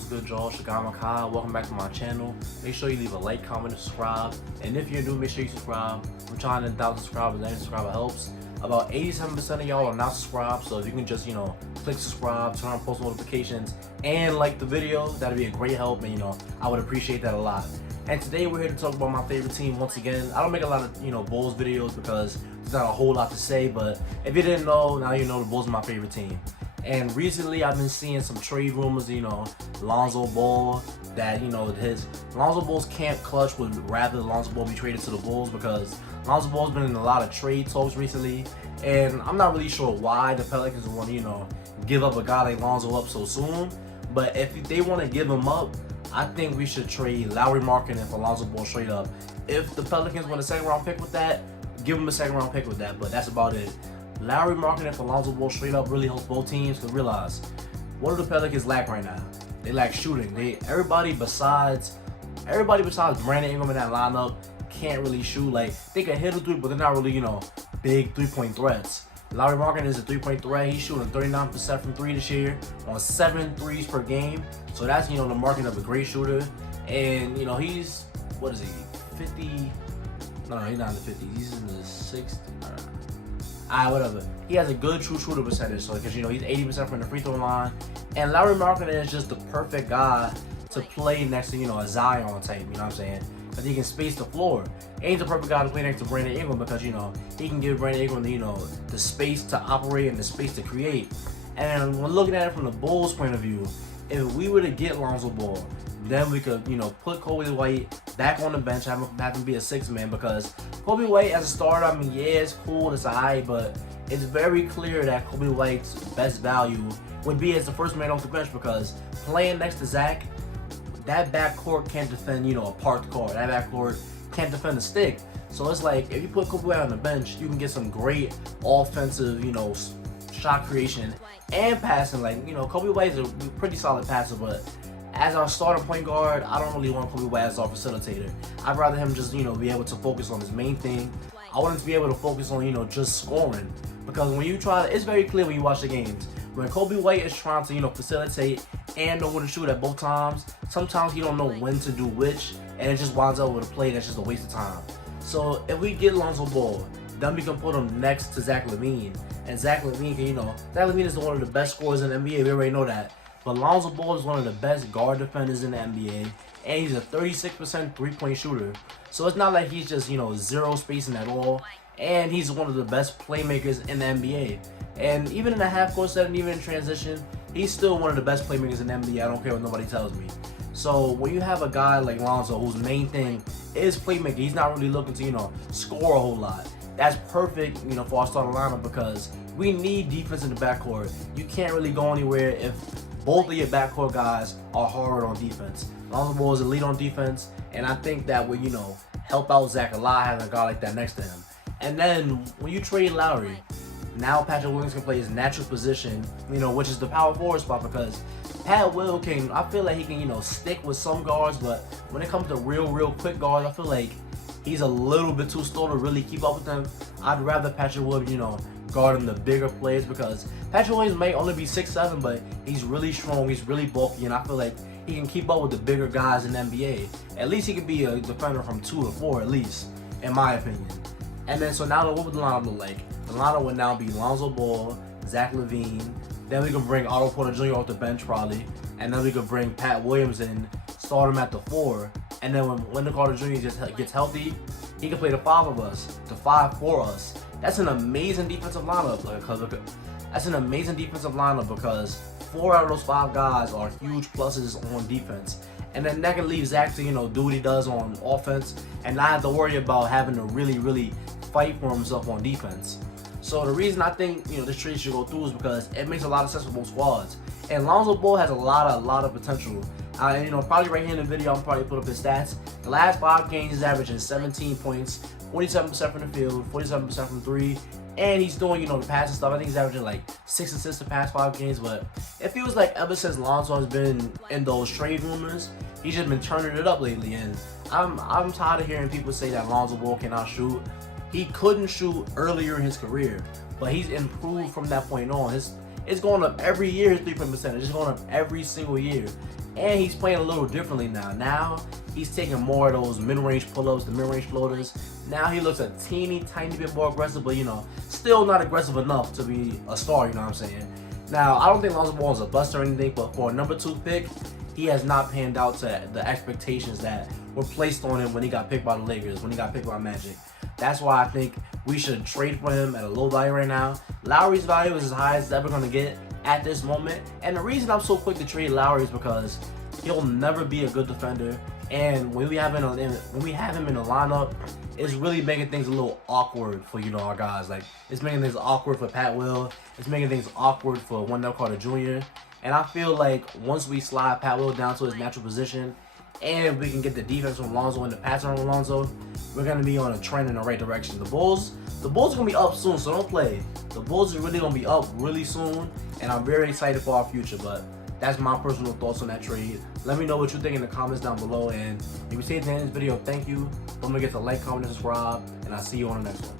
What's good, y'all? Shagai. Welcome back to my channel. Make sure you leave a like, comment, and subscribe. And if you're new, make sure you subscribe. I'm trying to 1,000 subscribers. Any subscriber helps. About 87% of y'all are not subscribed, so if you can just, click subscribe, turn on post notifications, and like the video, that'd be a great help, and, I would appreciate that a lot. And today we're here to talk about my favorite team once again. I don't make a lot of, Bulls videos because there's not a whole lot to say, but if you didn't know, now you know the Bulls are my favorite team. And recently I've been seeing some trade rumors, Lonzo Ball, that, Lonzo Ball's camp clutch would rather Lonzo Ball be traded to the Bulls because Lonzo Ball's been in a lot of trade talks recently, and I'm not really sure why the Pelicans want to, give up a guy like Lonzo up so soon. But if they want to give him up, I think we should trade Lauri, markkanen for Lonzo Ball straight up. If the Pelicans want a second round pick with that, give them a second round pick with that, but that's about it. Lauri, markkanen for Lonzo Ball straight up really helps both teams, because realize, what do the Pelicans lack right now? They lack shooting. Everybody besides Brandon Ingram in that lineup can't really shoot. Like, they can hit a three, but they're not really, big three-point threats. Lauri markkanen is a three-point threat. He's shooting 39% from three this year on 7 threes per game. So that's, the marking of a great shooter. And, he's, what is he, 50? No, he's not in the 50s. He's in the 60s. Whatever. He has a good true shooter percentage. So, because, he's 80% from the free throw line. And Lauri markkanen is just the perfect guy to play next to, a Zion type, you know what I'm saying? Because he can space the floor. And he's the perfect guy to play next to Brandon Ingram because, he can give Brandon Ingram, the space to operate and the space to create. And when looking at it from the Bulls' point of view, if we were to get Lonzo Ball, then we could, put Kobe White back on the bench, have him be a sixth man, because Kobe White as a starter, I mean, yeah, it's cool, it's alright, but it's very clear that Kobe White's best value would be as the first man off the bench, because playing next to Zach, that backcourt can't defend, a parked car. That backcourt can't defend a stick. So it's like, if you put Kobe White on the bench, you can get some great offensive, shot creation and passing. Like, Kobe White is a pretty solid passer, but as our starting point guard, I don't really want Kobe White as our facilitator. I'd rather him just, be able to focus on his main thing. I want him to be able to focus on, just scoring. Because when you try to, it's very clear when you watch the games. When Kobe White is trying to, facilitate and know when to shoot at both times, sometimes he don't know when to do which, and it just winds up with a play that's just a waste of time. So if we get Lonzo Ball, then we can put him next to Zach LaVine. And Zach LaVine can, Zach LaVine is one of the best scorers in the NBA. We already know that. But Lonzo Ball is one of the best guard defenders in the NBA, and he's a 36% three-point shooter. So it's not like he's just, zero spacing at all. And he's one of the best playmakers in the NBA. And even in the half-court set and even in transition, he's still one of the best playmakers in the NBA. I don't care what nobody tells me. So when you have a guy like Lonzo, whose main thing is playmaking, he's not really looking to, score a whole lot. That's perfect, for our starting lineup, because we need defense in the backcourt. You can't really go anywhere if both of your backcourt guys are hard on defense. Lonzo Ball is elite on defense, and I think that would, help out Zach a lot, having a guy like that next to him. And then when you trade Lauri, now Patrick Williams can play his natural position, which is the power forward spot, because Pat Will can, I feel like he can, stick with some guards, but when it comes to real quick guards, I feel like he's a little bit too slow to really keep up with them. I'd rather Patrick Williams, guarding the bigger players, because Patrick Williams may only be 6'7", but he's really strong, he's really bulky, and I feel like he can keep up with the bigger guys in the NBA. At least he could be a defender from 2 to 4, at least, in my opinion. And then, so now what would the lineup look like? The lineup would now be Lonzo Ball, Zach LaVine, then we could bring Otto Porter Jr. off the bench probably, and then we could bring Pat Williams in, start him at the 4, and then when Wendell Carter Jr. just gets healthy, he can play the 5 of us, the 5 for us. That's an amazing defensive lineup. That's an amazing defensive lineup, because 4 out of those 5 guys are huge pluses on defense. And then that can leave Zach to, do what he does on offense and not have to worry about having to really fight for himself on defense. So the reason I think, this trade should go through is because it makes a lot of sense for both squads. And Lonzo Ball has a lot of potential. Probably right here in the video, I'll probably put up his stats. The last 5 games, he's averaging 17 points, 47% from the field, 47% from 3, and he's doing, the passing stuff. I think he's averaging like 6 assists the past 5 games, but it feels like ever since Lonzo has been in those trade rumors, he's just been turning it up lately, and I'm tired of hearing people say that Lonzo Ball cannot shoot. He couldn't shoot earlier in his career, but he's improved from that point on. His It's going up every year, his 3-point percentage. It's going up every single year. And he's playing a little differently now. Now he's taking more of those mid-range pull-ups, the mid-range floaters. Now he looks a teeny tiny bit more aggressive, but still not aggressive enough to be a star, you know what I'm saying? Now, I don't think Lonzo Ball is a bust or anything, but for a number 2 pick, he has not panned out to the expectations that were placed on him when he got picked by the Lakers, when he got picked by Magic. That's why I think we should trade for him at a low value right now. Lauri's value is as high as it's ever going to get at this moment. And the reason I'm so quick to trade Lauri is because he'll never be a good defender. And when we have him in the lineup, it's really making things a little awkward for our guys. Like, it's making things awkward for Pat Will. It's making things awkward for Wendell Carter Jr. And I feel like once we slide Pat Will down to his natural position, and we can get the defense from Lonzo and the pattern from Lonzo, we're gonna be on a trend in the right direction. The Bulls are gonna be up soon, so don't play. The Bulls are really gonna be up really soon, and I'm very excited for our future. But that's my personal thoughts on that trade. Let me know what you think in the comments down below. And if you see at the end of this video, thank you. Don't forget to like, comment, and subscribe, and I'll see you on the next one.